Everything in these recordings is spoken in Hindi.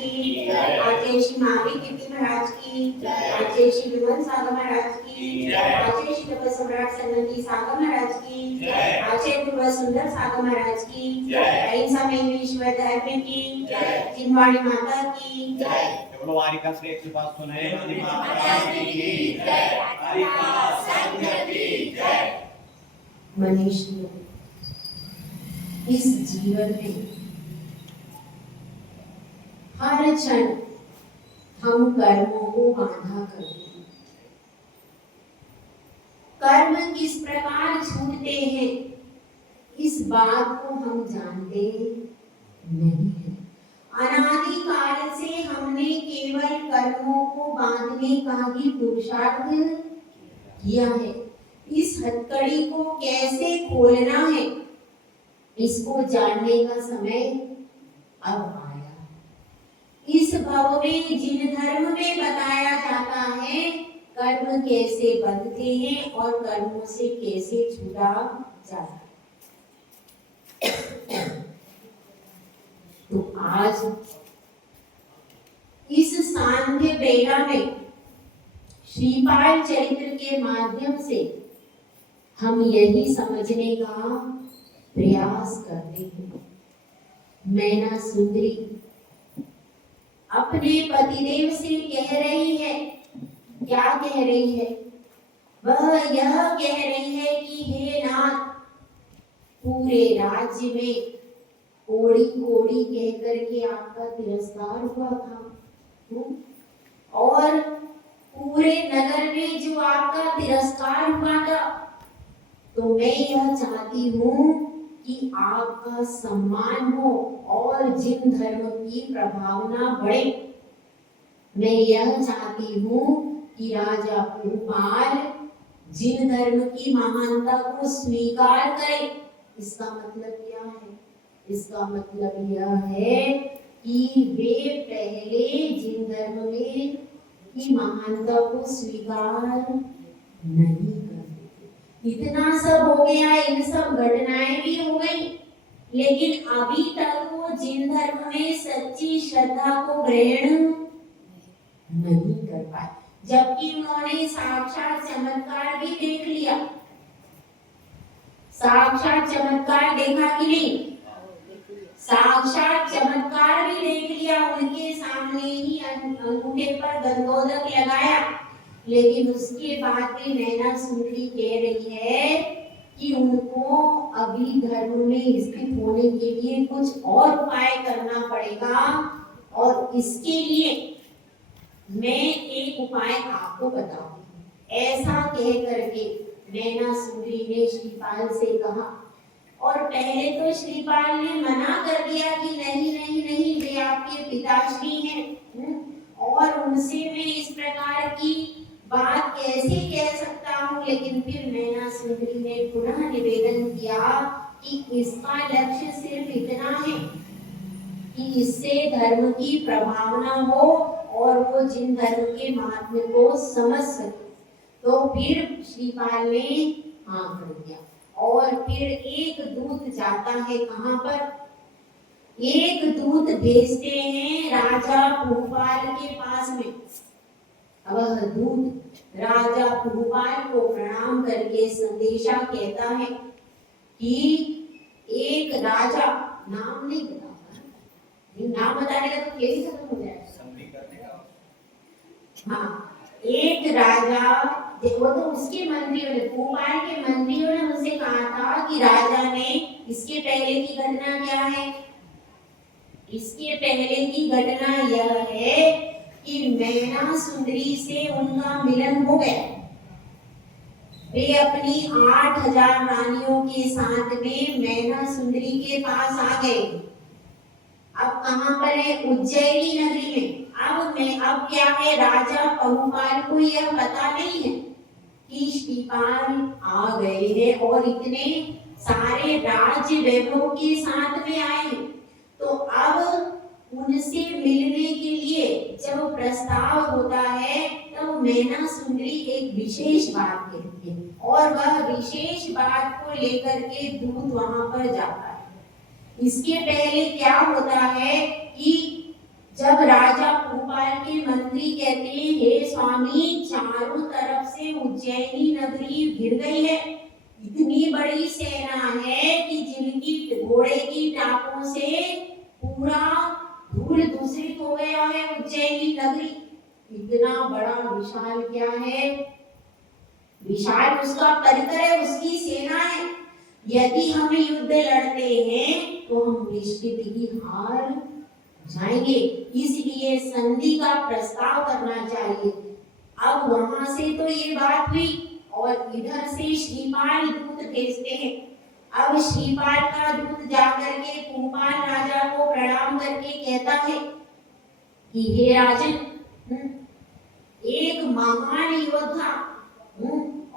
की, आचार्य श्री महावीर कीर्ति महाराज की, आचार्य श्री विमल सागर महाराज की, आचार्य श्री डबल सम्राट सन्नति सागर महाराज की, आचार्य पूर्व सुंदर सागर महाराज की, अहिंसा में ईश्वर धर्म की, जिनवाणी माता की, वारिका श्रेष्ठ बात सुने माता की जय, वारिका संघ की जय। मनुष्य इस जीवन में हर क्षण हम कर्मों को बांधा करते हैं। कर्म किस प्रकार छूटते हैं इस बात को हम जानते नहीं हैं। अनादि काल से हमने केवल कर्मों को बांधने का ही पुरुषार्थ किया है। इस हथकड़ी को कैसे खोलना है इसको जानने का समय अब आया। इस भव में जिन धर्म में बताया जाता है कर्म कैसे बंधते हैं और कर्मों से कैसे छूटा जाता है। तो आज इस सांध्य बेला में श्रीपाल चरित्र के माध्यम से हम यही समझने का प्रयास करते हैं। मैना सुंदरी अपने पतिदेव से कह रही है, क्या कह रही है? वह यह कह रही है कि हे नाथ, पूरे राज्य में कोड़ी कोड़ी कह करके आपका तिरस्कार हुआ था और पूरे नगर में जो आपका तिरस्कार हुआ था, तो मैं यह चाहती हूँ कि आपका सम्मान हो और जिन धर्म की प्रभावना बढ़े। मैं यह चाहती हूँ कि राजा भूपाल जिन धर्म की महानता को स्वीकार करे। इसका मतलब क्या है? इसका मतलब यह है कि वे पहले जिन धर्म में की महानता को स्वीकार नहीं करते थे। इतना सब हो गया, इन सब घटनाएं भी हो गई, लेकिन अभी तक वो जिन धर्म में सच्ची श्रद्धा को ग्रहण नहीं कर पाए, जबकि उन्होंने साक्षात चमत्कार भी देख लिया। साक्षात चमत्कार देखा कि नहीं? साक्षात चमत्कार भी देख लिया, उनके सामने ही अंगूठे पर गंधोदक लगाया, लेकिन उसके बाद भी मैना सुंदरी कह रही है कि उनको अभी धर्म में स्थित होने के लिए कुछ और उपाय करना पड़ेगा, और इसके लिए मैं एक उपाय आपको बताऊंगी। ऐसा कह करके मैना सुंदरी ने श्रीपाल से कहा, और पहले तो श्रीपाल ने मना कर दिया कि नहीं नहीं नहीं, वे आपके पिताश्री हैं और उनसे मैं इस प्रकार की बात कैसे कह सकता हूँ। लेकिन फिर मैना सुंदरी ने पुनः निवेदन किया कि इसका लक्ष्य सिर्फ इतना है कि इससे धर्म की प्रभावना हो और वो जिन धर्म के महात्म्य को समझ सके। तो फिर श्रीपाल ने हाँ कर दिया, और फिर एक दूत जाता है। कहाँ पर? एक दूत भेजते हैं राजा भूपाल के पास में। अब वह दूत राजा भूपाल को प्रणाम करके संदेशा कहता है कि एक राजा, नाम नहीं बताता, नाम बताने का तो केस खत्म हो जाएगा। हाँ, एक राजा, वो तो उसके मंत्रियों ने, भोपाल के मंत्रियों ने उनसे कहा था कि राजा ने, इसके पहले की घटना क्या है? इसके पहले की घटना यह है कि मैना सुंदरी से उनका मिलन हो गया। वे अपनी 8000 रानियों के साथ में मैना सुंदरी के पास आ गए। अब कहाँ पर है? उज्जैनी नगरी में। अब क्या है, राजा बहुपाल को यह पता नहीं है कि श्रीपाल आ गए हैं और इतने सारे राज्य वैभव के साथ में आए हैं। तो अब उनसे मिलने के लिए जब प्रस्ताव होता है तब मैना सुंदरी एक विशेष बात कहती है, और वह विशेष बात को लेकर के दूत वहां पर जाता है। इसके पहले क्या होता है कि जब राजा भोपाल के मंत्री कहते हैं, हे स्वामी, चारों तरफ से उज्जैनी नगरी घिर गई है, इतनी बड़ी सेना है कि जिनकी घोड़े की टापों से पूरा धूल दूषित हो गया है उज्जैनी नगरी। इतना बड़ा विशाल क्या है, विशाल उसका परिकर है, उसकी सेना है। यदि हम युद्ध लड़ते हैं तो हम निश्चित ही हार जाएंगे, इसलिए संधि का प्रस्ताव करना चाहिए। अब वहां से तो ये बात हुई और इधर से श्रीपाल दूत भेजते हैं। अब श्रीपाल का दूत जाकर के भोपाल राजा को प्रणाम करके कहता है कि हे राजन, एक महान योद्धा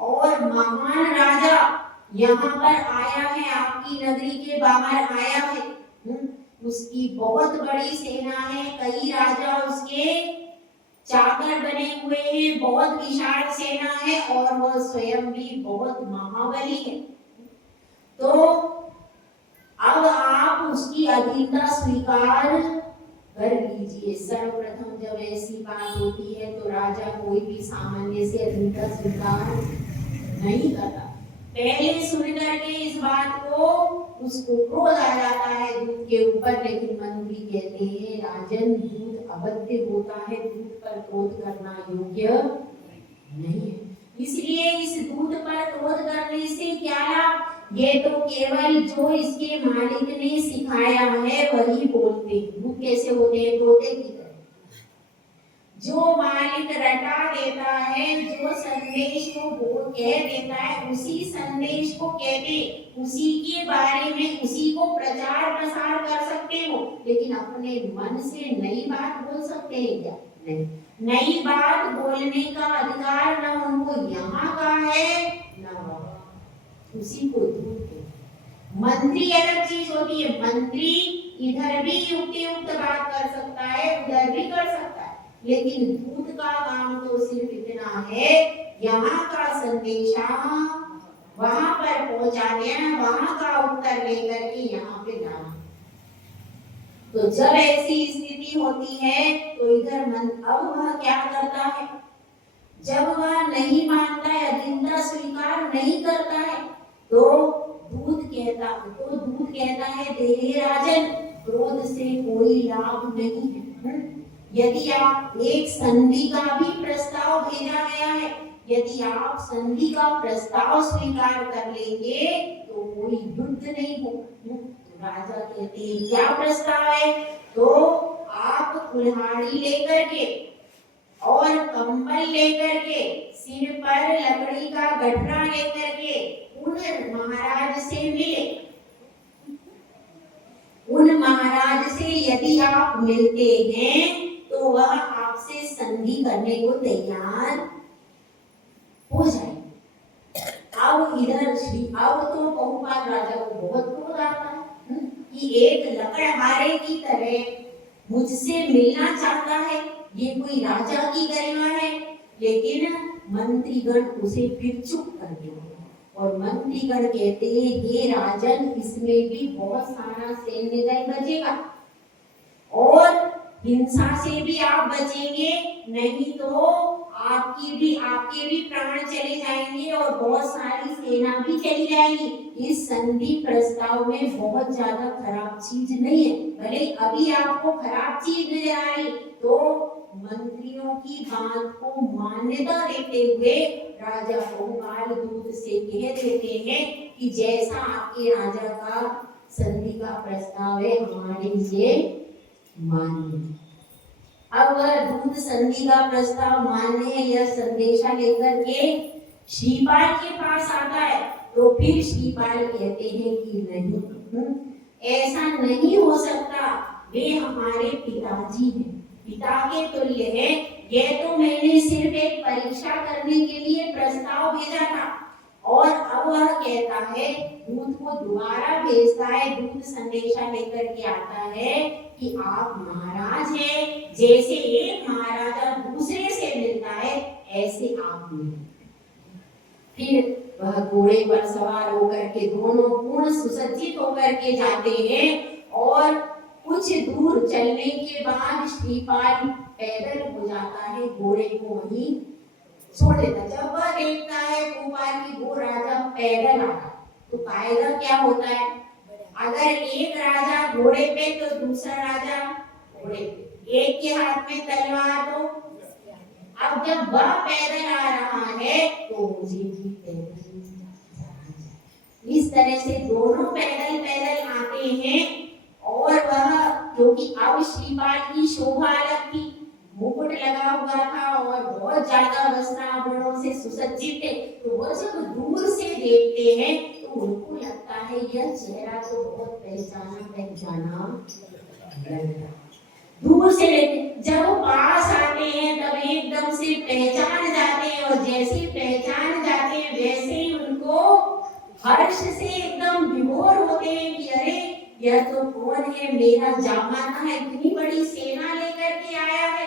और महान राजा यहाँ पर आया है, आपकी नगरी के बाहर आया है। उसकी बहुत बड़ी सेना है, कई राजा उसके चाकर बने हुए हैं, बहुत विशाल सेना है और वह स्वयं भी बहुत महाबली है। तो अब आप उसकी अधीनता स्वीकार कर लीजिए। सर्वप्रथम जब ऐसी बात होती है तो राजा कोई भी सामान्य से अधीनता स्वीकार नहीं करता। पहले सुनकर के इस बात को उसको क्रोध आ जाता है दूत के ऊपर, लेकिन मंत्री कहते हैं, राजन, दूत अबद्ध होता है, दूत पर क्रोध करना योग्य नहीं है। इसलिए इस दूत पर क्रोध करने से क्या लाभ? ये तो केवल जो इसके मालिक ने सिखाया है वही बोलते हैं। दूत कैसे होते हैं? तोते की तरह। जो मालिक रटा देता है, जो संदेश को बोल कह देता है, उसी संदेश को कहते, उसी के बारे में उसी को प्रचार प्रसार कर सकते हो, लेकिन अपने मन से नई बात बोल सकते हैं क्या? नहीं। नई बात बोलने का अधिकार न उनको यहाँ का है न वहाँ। उसी को दूत कहते। मंत्री अलग चीज होती है। मंत्री इधर भी युक्त बात कर सकता है, उधर भी कर सकता है, लेकिन दूत का काम तो सिर्फ इतना है, यहाँ का संदेशा वहां पर पहुंचा देना, वहां का उत्तर लेकर के यहाँ पे लाना। तो जब ऐसी स्थिति होती है तो इधर अब वह क्या करता है? जब वह नहीं मानता है, अधीनता स्वीकार नहीं करता है, तो दूत कहता है, हे राजन, क्रोध से कोई लाभ नहीं है। यदि आप एक संधि का भी प्रस्ताव भेजा गया है, यदि आप संधि का प्रस्ताव स्वीकार कर लेंगे तो कोई युद्ध नहीं हो। राजा कहते हैं, क्या प्रस्ताव है? तो आप कुल्हाड़ी लेकर के और कंबल लेकर के, सिर पर लकड़ी का गठरा लेकर के उन महाराज से मिले। उन महाराज से यदि आप मिलते हैं तो वह आपसे संधि करने को तैयार हो जाए। अब तो बहुपाल राजा को बहुत क्रोध आता है कि एक लकड़हारे की तरह मुझसे मिलना चाहता है, ये कोई राजा की गरिमा है। लेकिन मंत्रीगण उसे फिर चुप कर दिया और मंत्रीगण कहते हैं, ये राजन, इसमें भी बहुत सारा सैन्य दल बचेगा और हिंसा से भी आप बचेंगे, नहीं तो आपके भी प्राण चले जाएंगे और बहुत सारी सेना भी चली जाएगी। इस संधि प्रस्ताव में बहुत ज्यादा खराब चीज नहीं है। भले अभी आपको खराब चीज नजर आ रही, तो मंत्रियों की बात को मान्यता देते हुए राजा बहुपाल दूत से कह देते हैं कि जैसा आपके राजा का संधि का प्रस्ताव है, हमारे लिए मानिए। अब वह दूत संधि का प्रस्ताव मानने या संदेशा लेकर के श्रीपाल के पास आता है, तो फिर श्रीपाल कहते हैं कि नहीं, ऐसा नहीं हो सकता, वे हमारे पिताजी हैं, पिता के तुल्य है। यह तो मैंने सिर्फ एक परीक्षा करने के लिए प्रस्ताव भेजा था। और अब वह कहता है, दूत को दोबारा भेजता है, दूत संदेशा लेकर के आता है कि आप महाराज हैं, जैसे एक महाराजा दूसरे से मिलता है ऐसे आप मिले। फिर वह घोड़े पर सवार होकर के दोनों पूर्ण सुसज्जित होकर के जाते हैं और कुछ दूर चलने के बाद श्रीपाल पैदल हो जाता है, घोड़े को वहीं छोड़ देता। जब वह देखता है भोपाल की वो राजा पैदल आ रहा, तो कायदा क्या होता है, अगर एक राजा घोड़े पे तो दूसरा राजा घोड़े पे, एक के हाथ में तलवार तो अब जब वह पैदल आ रहा है तो मुझे भी पैदल जाना चाहिए। इस तरह से दोनों पैदल पैदल आते हैं। और वह क्योंकि अब श्रीपाल की शोभा अलग थी, मुकुट लगा हुआ था और बहुत ज्यादा वस्त्राभरणों से सुसज्जित थे, तो वह जब दूर से देखते हैं तो उनको लगता है यह चेहरा तो बहुत पहचाना पहचाना लगता। दूर से लेते, जब वो पास आते हैं तब एकदम से पहचान जाते हैं, और जैसे पहचान जाते हैं वैसे ही उनको हर्ष से एकदम विभोर होते हैं कि अरे यह तो कौन है, मेरा जामाता है, इतनी बड़ी सेना लेकर के आया है,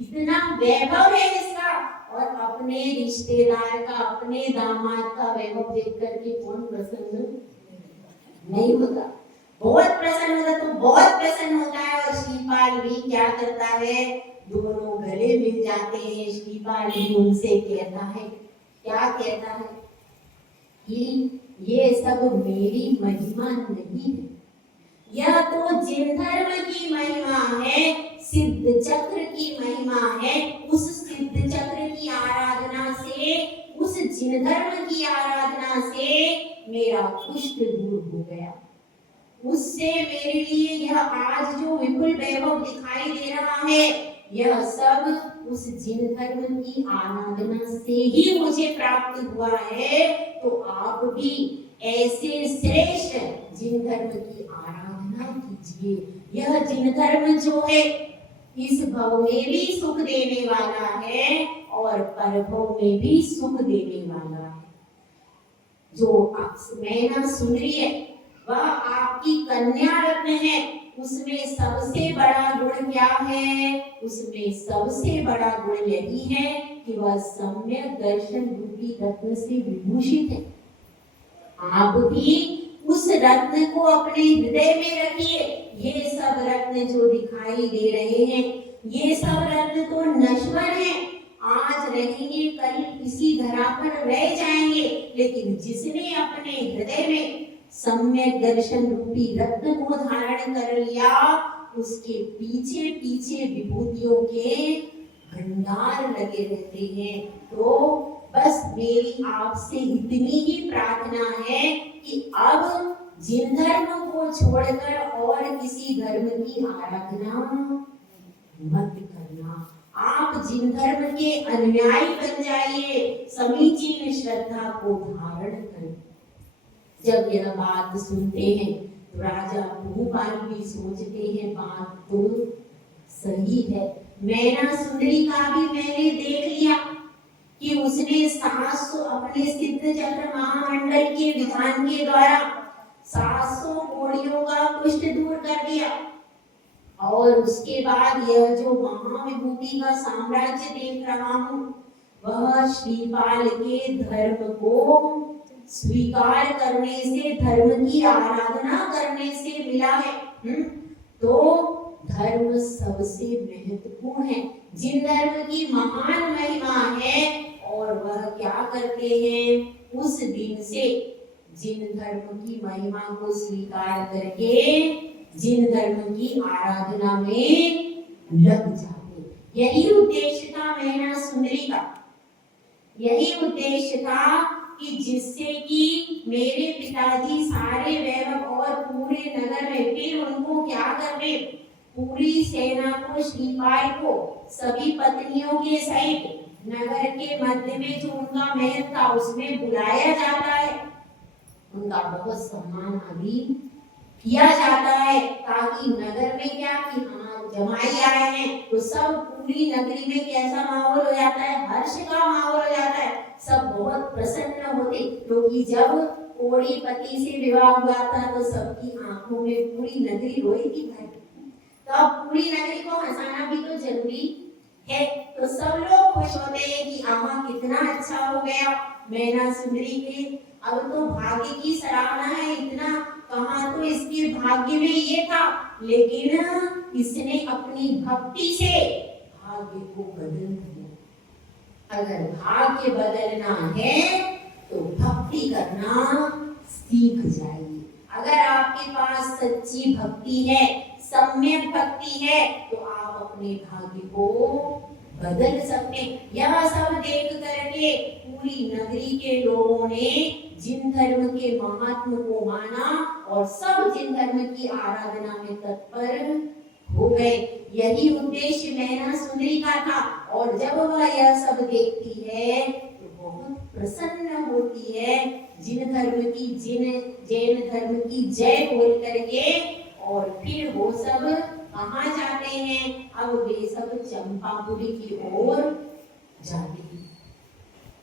इतना वैभव है इसका। और अपने रिश्तेदार का, अपने दामाद का वैभव देख करके कौन प्रसन्न नहीं होता, बहुत प्रसन्न होता, तो बहुत प्रसन्न होता है। और श्रीपाल भी क्या करता है, दोनों गले मिल जाते हैं। श्रीपाल भी उनसे कहता है, क्या कहता है कि ये सब मेरी महिमा नहीं है, यह तो जिन धर्म की महिमा है, सिद्ध चक्र की महिमा है। उस सिद्ध चक्र की आराधना से, उस जिन धर्म की आराधना से मेरा कुष्ठ दूर हो गया, उससे मेरे लिए यह आज जो विपुल वैभव दिखाई दे रहा है, यह सब उस जिन धर्म की आराधना से ही मुझे प्राप्त हुआ है। तो आप भी ऐसे श्रेष्ठ जिन धर्म की आराधना कीजिए। यह जिन धर्म जो है इस भव में भी सुख देने वाला है और परभव में भी सुख देने वाला है। जो मैना सुंदरी है वह आपकी कन्या रत्न है, उसमें सबसे बड़ा गुण क्या है, उसमें सबसे बड़ा गुण यही है कि वह सम्यक दर्शन रूपी रत्न से विभूषित है। आप भी उस रत्न को अपने हृदय में रखिए। ये सब रत्न जो दिखाई दे रहे हैं, ये सब रत्न तो नश्वर हैं, आज रहेंगे कल किसी धरा पर रह जाएंगे, लेकिन जिसने अपने हृदय में सम्यक दर्शन रूपी रत्न को धारण कर लिया, उसके पीछे पीछे विभूतियों के भंडार लगे रहते हैं। तो बस मेरी आपसे इतनी ही प्रार्थना है कि अब जिन धर्म को छोड़कर और किसी धर्म की आराधना मत करना। आप जिन धर्म के अनुयायी बन जाइए, समीचीन श्रद्धा को धारण करें। जब यह बात सुनते हैं तो राजा भूपाल भी सोचते हैं बात तो सही है। मैना सुंदरी का भी मैंने देख लिया कि उसने अपने सिद्ध चक्र महामंडल के विधान के द्वारा 700 घोड़ियों का कुष्ठ दूर कर दिया, और उसके बाद यह जो महाविभूति का साम्राज्य देख रहा हूँ वह श्रीपाल के धर्म को स्वीकार करने से, धर्म की आराधना करने से मिला है। तो धर्म सबसे महत्वपूर्ण है, जिन धर्म की महान महिमा है, और वह क्या करते हैं, उस दिन से जिन धर्म की महिमा को स्वीकार करके जिन धर्म की आराधना में लग जाते। यही उद्देश्य था मैना सुंदरी का, यही उद्देश्य था कि जिससे कि मेरे पिताजी सारे वैभव और पूरे नगर में, फिर उनको क्या करते, पूरी सेना को, श्रीपाल को सभी पत्नियों के सहित नगर के मध्य में जो उनका महल था उसमें बुलाया जाता है, उनका बहुत सम्मान आदि किया जाता है, ताकि नगर में क्या कि हाँ जमाई आए हैं, तो सब पूरी नगरी में कैसा माहौल हो जाता है, हर्ष का माहौल हो जाता है, सब बहुत प्रसन्न होते। क्योंकि जब कोड़ी पति से विवाह हुआ था तो सबकी आंखों में पूरी नगरी रोई थी भाई, तो अब पूरी नगरी को हंसाना भी तो जरूरी है। तो सब लोग खुश होते हैं कि आहा कितना अच्छा हो गया मैना सुंदरी के, अब तो भाग्य की सराहना है, इतना कहाँ तो इसके भाग्य में ये था, लेकिन इसने अपनी भक्ति से भाग्य को बदल दिया। अगर भाग्य बदलना है तो भक्ति करना सीख जाइए। अगर आपके पास सच्ची भक्ति है, सम्यक भक्ति है, तो आप अपने भाग्य को बदल सकते। यह सब देख करके पूरी नगरी के लोगों ने जिन धर्म के महात्म को माना और सब जिन धर्म की आराधना में तत्पर हो गए। यही उद्देश्य मैना सुंदरी का था। और जब वह यह सब देखती है तो बहुत प्रसन्न होती है। जिन धर्म की जैन धर्म की जय बोल करके और फिर वो सब कहाँ जाते हैं? अब वे सब चंपापुरी की ओर जाते हैं।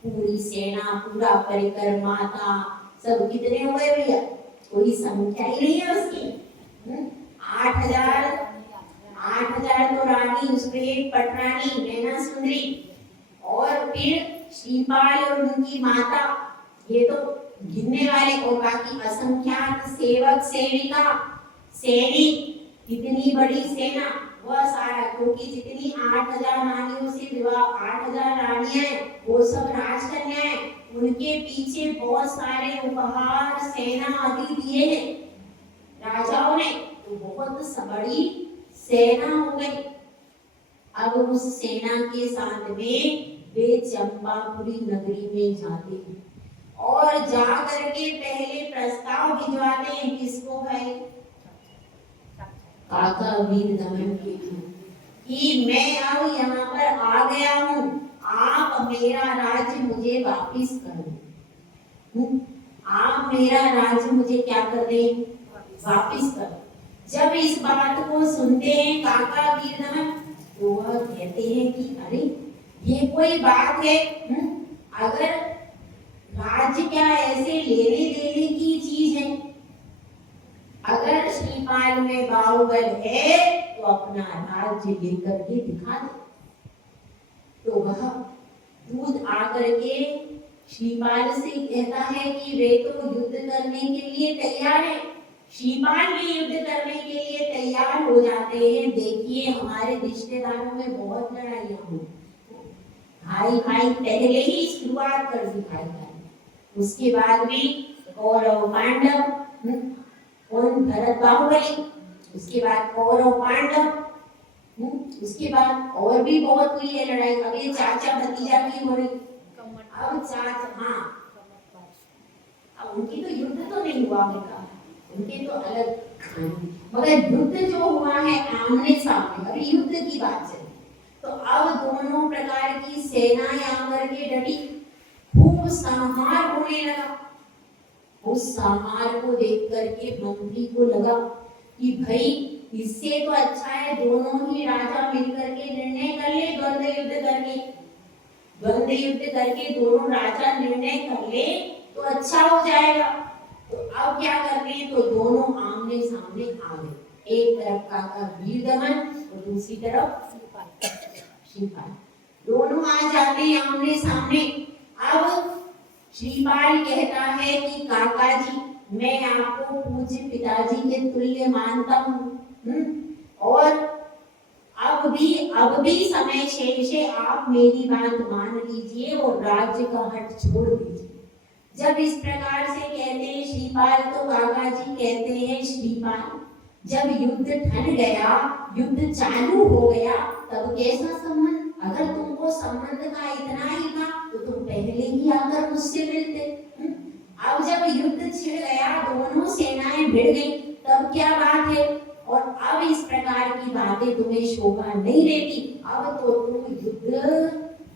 पूरी सेना, पूरा परिकर, माता, सब कितने हो गए भैया? कोई संख्या ही नहीं है उसकी। 8,000 तो रानी, उसमें पटरानी मैना सुंदरी और फिर श्रीपाल और उनकी माता, ये तो गिनने वाले, और बाकी असंख्यात सेवक, सेविका, सैनिक, कितनी बड़ी सेना, वह सारा, क्योंकि जितनी 8,000 रानियों से विवाह, 8,000 रानियां हैं, वो सब राजकन्याएं, उनके पीछे बहुत सारे उपहार, सेना आदि दिए हैं राजाओं ने, तो बहुत बड़ी सेना हो गई। अब उस सेना के साथ में वे चंपापुरी नगरी में जाते हैं और जा करके पहले प्रस्ताव भिजवाते हैं। किसको भाई? काका वीर दमन के कि मैं अब यहाँ पर आ गया हूँ, आप मेरा राज्य मुझे वापिस कर दो। आप मेरा राज्य मुझे क्या कर दे? वापिस कर दो। जब इस बात को सुनते हैं काका वीर दमन, तो वह कहते हैं कि अरे ये कोई बात है? अगर राज्य क्या ऐसे लेने देने की चीज है? अगर श्रीपाल में बाहुबल है तो अपना राज्य लेकर के दिखा दे। तो वह दूत आकर के श्रीपाल से कहता है कि वे तो युद्ध करने के लिए तैयार है। श्रीपाल भी युद्ध करने के लिए तैयार हो जाते हैं। देखिए हमारे रिश्तेदारों में बहुत लड़ाइयाँ हुई, भाई भाई पहले ही शुरुआत कर दी भाई भाई, उसके बाद भी कौरव पांडव, कौन? भरत बाहुबली, उसके बाद कौरव पांडव, उसके बाद और भी बहुत हुई है लड़ाई। अब ये चाचा भतीजा की हो रही, अब चाचा, हाँ, अब उनकी तो युद्ध तो नहीं हुआ बेटा, उनके तो अलग कहानी, मगर युद्ध जो हुआ है आमने सामने, अभी युद्ध की बात चली। तो अब दोनों प्रकार की सेनाएं आकर के डटी, खूब संहार होने लगा। उस संहार को देख करके मंत्री को लगा कि भाई इससे तो अच्छा है दोनों ही राजा मिलकर के निर्णय कर ले, द्वंद्व युद्ध करके दोनों राजा निर्णय कर ले तो अच्छा हो जाएगा। तो अब क्या करते हैं? तो दोनों आमने सामने आ गए, एक तरफ काका वीर दमन और दूसरी तरफ श्रीपाल, दोनों आ जाते हैं आमने सामने। अब श्रीपाल कहता है कि काका जी मैं आपको पूज्य पिताजी के तुल्य मानता हूँ, और अब भी समय शेष है, आप मेरी बात मान लीजिए और राज्य का हट छोड़ दीजिए। जब इस प्रकार से कहते हैं श्रीपाल, तो काका जी कहते हैं श्रीपाल जब युद्ध ठन गया, युद्ध चालू हो गया, तब कैसा संबंध? अगर तुमको संबंध का इतना ही था तो तुम पहले ही आकर मुझसे मिलते। अब जब युद्ध छिड़ गया, दोनों सेनाएं भिड़ गई, तब क्या बात है? और अब इस प्रकार की बातें तुम्हें शोभा नहीं देती। अब तो तुम युद्ध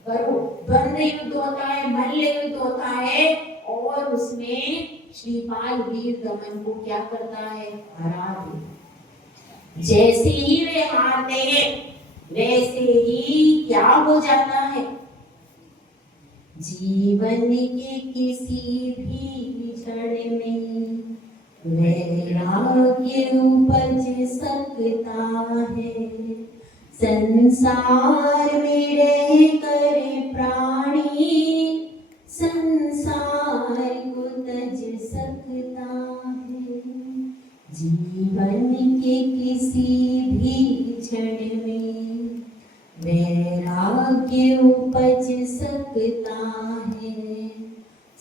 करो, द्वंद्व युद्ध होता है, मल्ल युद्ध होता है, और उसमें श्रीपाल वीर दमन को क्या करता है? हरा देता। जैसे ही वे हारते हैं वैसे ही क्या हो जाता है? जीवन के किसी भी क्षण में वैराग्य उपज सकता है। संसार में रह कर प्राणी संसार को तज सकता है। बन के किसी भी क्षण में वैराग्य उपज सकता है।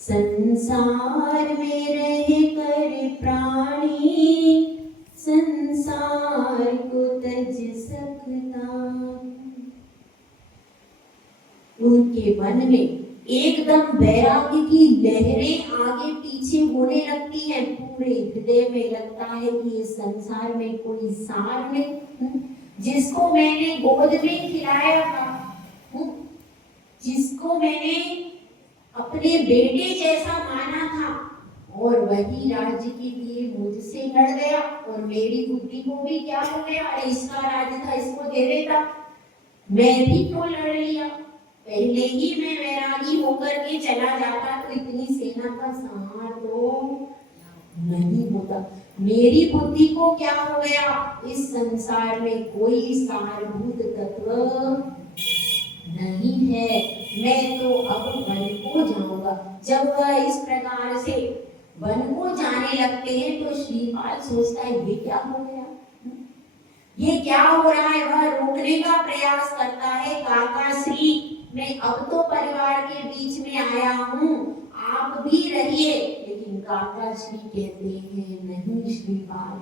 संसार में रह कर प्राणी संसार को तज सकता। उनके मन में एकदम वैराग्य की लहरें आगे पीछे होने लगती हैं। पूरे हृदय में लगता है कि ये संसार में कोई सार नहीं, जिसको मैंने गोद में खिलाया था, जिसको मैंने अपने बेटे जैसा माना था, और वही राज्य के लिए मुझसे लड़ गया। और मेरी बुद्धि को भी क्या हो गया, अरे इसका राज्य था, इसको दे देता, मैं भी क्यों लड़ लिया। पहले ही मैं वैरागी होकर के चला जाता तो इतनी सेना का संहार तो नहीं होता। मेरी बुद्धि को क्या हो गया, इस संसार में कोई सारभूत तत्व नहीं है, मैं तो अब वन को जाऊंगा। जब वह इस प्रकार से वन को जाने लगते हैं तो श्रीपाल सोचता है ये क्या हो गया, ये क्या हो रहा है। वह रोकने का प्रयास करता है, काका श्री मैं अब तो परिवार के बीच में आया हूँ, आप भी रहिए। लेकिन काका श्री कहते हैं नहीं श्रीपाल,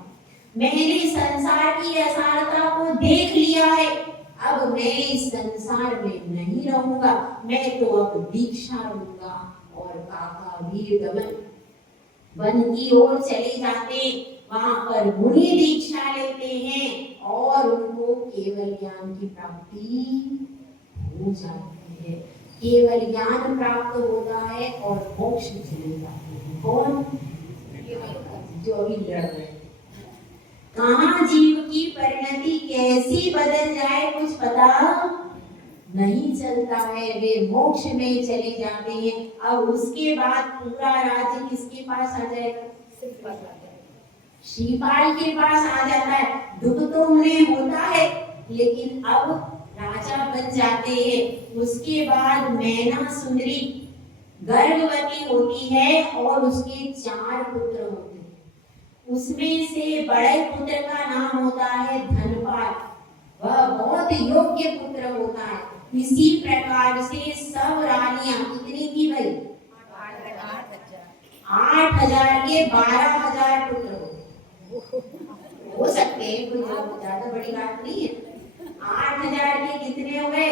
मैंने संसार की असारता को देख लिया है, अब मैं इस संसार में नहीं रहूंगा, मैं तो अब दीक्षा लूंगा। और काका वीर गमन वन की ओर चले जाते, वहां पर मुनि दीक्षा लेते हैं और उनको केवल ज्ञान की प्राप्ति हो जाती है। केवल ज्ञान प्राप्त होता है और मोक्ष चले जाते हैं। कौन? जो अभी लड़ रहे हैं। कहाँ जीव की परिणति कैसी बदल जाए कुछ पता नहीं चलता है, वे मोक्ष में चले जाते हैं। अब उसके बाद पूरा राज्य किसके पास आ जाएगा? श्रीपाल के पास आ जाता है। दुख तो उन्हें होता है, लेकिन अब राजा बन जाते हैं। उसके बाद मैना सुंदरी गर्भवती होती है और उसके 4 पुत्र होते हैं। उसमें से बड़े पुत्र का नाम होता है धनपाल, वह बहुत योग्य पुत्र होता है। इसी प्रकार से सब रानियां कितनी थी भाई? 8,000 के 12,000 पुत्र हो सकते हैं, कोई ज्यादा बड़ी बात नहीं है। 8,000 के कितने हुए?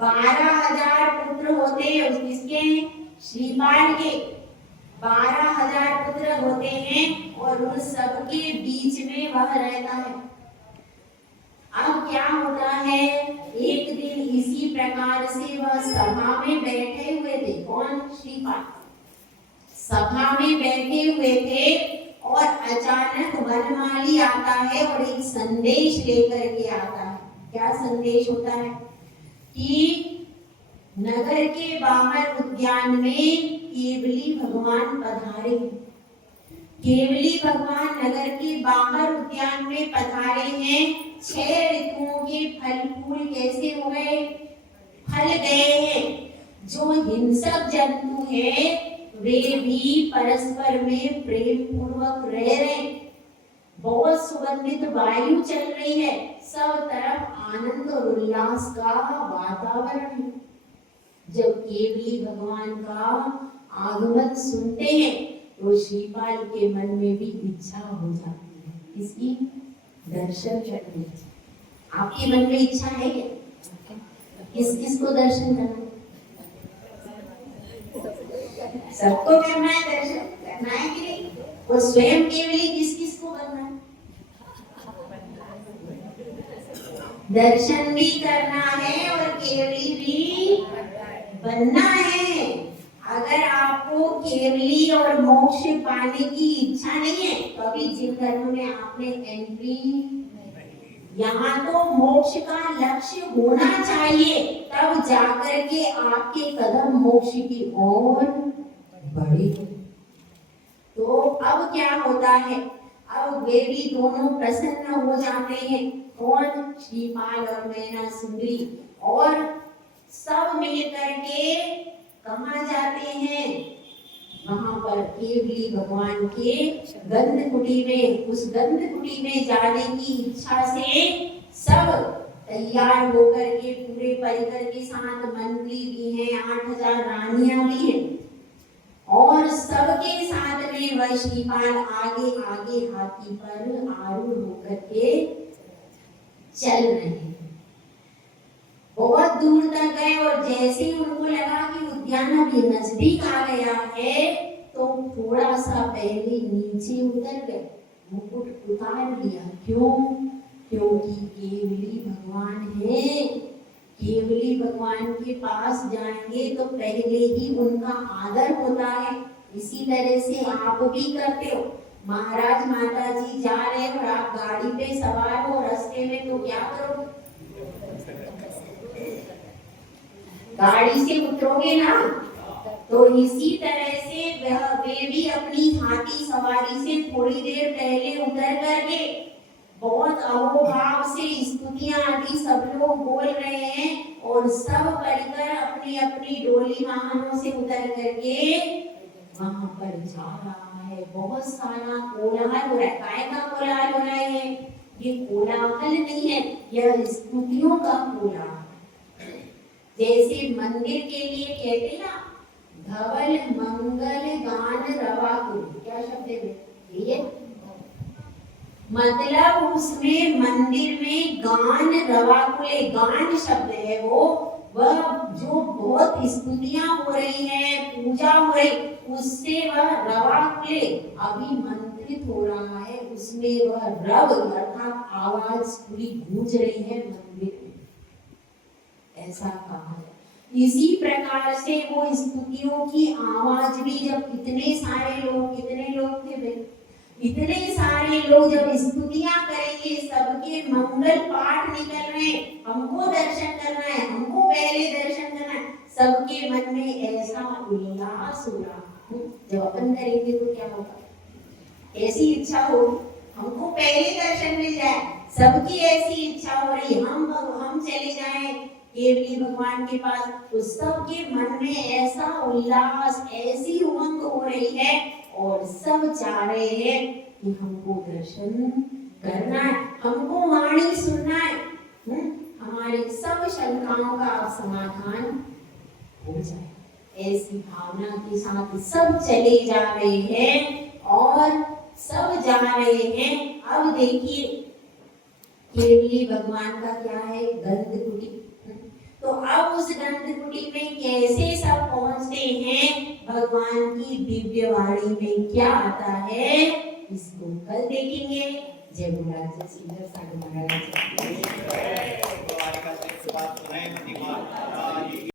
12,000 पुत्र होते हैं। किसके? श्रीपाल के 12,000 पुत्र होते हैं और उन सबके बीच में वह रहता है। अब क्या होता है, एक दिन इसी प्रकार से वह सभा में बैठे हुए थे। कौन? श्रीपाल सभा में बैठे हुए थे और अचानक वनमाली आता है और एक संदेश लेकर के आता है। क्या संदेश होता है? कि नगर के बाहर उद्यान में केवली भगवान पधारे। केवली भगवान नगर के बाहर उद्यान में पधारे हैं। 6 ऋतुओं के फल फूल कैसे हो गए? फल गए हैं। जो हिंसक जंतु हैं वे भी परस्पर में प्रेम पूर्वक रह रहे हैं। बहुत सुगंधित वायु चल रही है, सब तरफ आनंद और उल्लास का वातावरण है। जब केवली भगवान का आगमन सुनते हैं तो श्रीपाल के मन में भी इच्छा हो जाती है। किसकी? दर्शन करने की। आपके मन में इच्छा है क्या? किस किस को दर्शन करना? सबको करना है, दर्शन करना है कि नहीं? वो स्वयं केवली किस किस को करना है? दर्शन भी करना है और केवली भी बनना है। अगर आपको केवली और मोक्ष पाने की इच्छा नहीं है तो अभी जिन धर्म में आपने एंट्री, यहाँ तो मोक्ष का लक्ष्य होना चाहिए, तब जाकर के आपके कदम मोक्ष की ओर बढ़े। तो अब क्या होता है, अब वे भी दोनों प्रसन्न हो जाते हैं। कौन? श्रीपाल और मैना सुंदरी। और सब मिलकर के कहाँ जाते हैं? वहां पर केवली भगवान के गंध कुटी में, उस गंध कुटी में जाने की इच्छा से सब तैयार होकर के पूरे परिकर के साथ मंत्री भी हैं, 8000 रानियां भी हैं और सबके साथ में वह श्रीपाल आगे आगे हाथी पर आरूढ़ होकर के चल रहे हैं। बहुत दूर तक गए और जैसे ही उनको लगा कि उद्यान अभी नजदीक आ गया है तो थोड़ा सा पहले नीचे उतर गए, मुकुट उतार लिया। क्यों? क्योंकि केवली भगवान है, केवली भगवान के पास जाएंगे तो पहले ही उनका आदर होता है। इसी तरह से आप भी करते हो। महाराज माता जी जा रहे हो और आप गाड़ी पे सवार हो रास्ते में तो क्या करोगे? गाड़ी से उतरोगे ना। तो इसी तरह से वे भी अपनी हाथी सवारी से थोड़ी देर पहले उतर करके बहुत अहोभाव से स्तुतियां आदि सब लोग बोल रहे हैं और सब परिकर अपनी अपनी डोली वाहनों से उतर करके वहां पर जा रहा है। बहुत सारा कोलाहल हो रहा है। काय का कोलाहल हो रहा है? ये कोलाहल नहीं है, यह स्तुतियों का कोलाहल। जैसे मंदिर के लिए कहते ना, धवल मंगल गान रवाकुल, क्या शब्द है ये? मतलब उसमें मंदिर में गान रवाकुले, गान शब्द है वो, वह जो बहुत स्तुतियां हो रही है, पूजा हो रही, उससे वह रवाकुले अभिमंत्रित हो रहा है। उसमें वह रव अर्थात आवाज पूरी गूंज रही है मंदिर में, ऐसा कहा है। इसी प्रकार से वो स्तुतियों की आवाज भी जब कितने लोग थे भाई, इतने सारे लोग जब स्तुतियां करेंगे, सबके मंगल पाठ निकल रहे, हमको दर्शन करना है, हमको पहले दर्शन करना है, सबके मन में ऐसा उल्लास हो रहा। जब अपन करेंगे तो क्या होगा? ऐसी इच्छा होगी हमको पहले दर्शन मिल जाए, सबकी ऐसी इच्छा हो रही, हम चले जाएं केवली भगवान के पास, तो सबके मन में ऐसा उल्लास, ऐसी उमंग हो रही है और सब चाह रहे हैं कि हमको दर्शन करना है, हमको वाणी सुनना है, हमारे सब शंकाओं का समाधान हो जाए। ऐसी भावना के साथ सब चले जा रहे हैं और सब जा रहे हैं। अब देखिए केवली भगवान का क्या है? गंध कुटी। तो अब उस गंध कुटी में कैसे सब पहुंचते हैं, भगवान की दिव्य वाणी में क्या आता है, इसको कल देखेंगे। जय महाराज, जय श्री महाराज।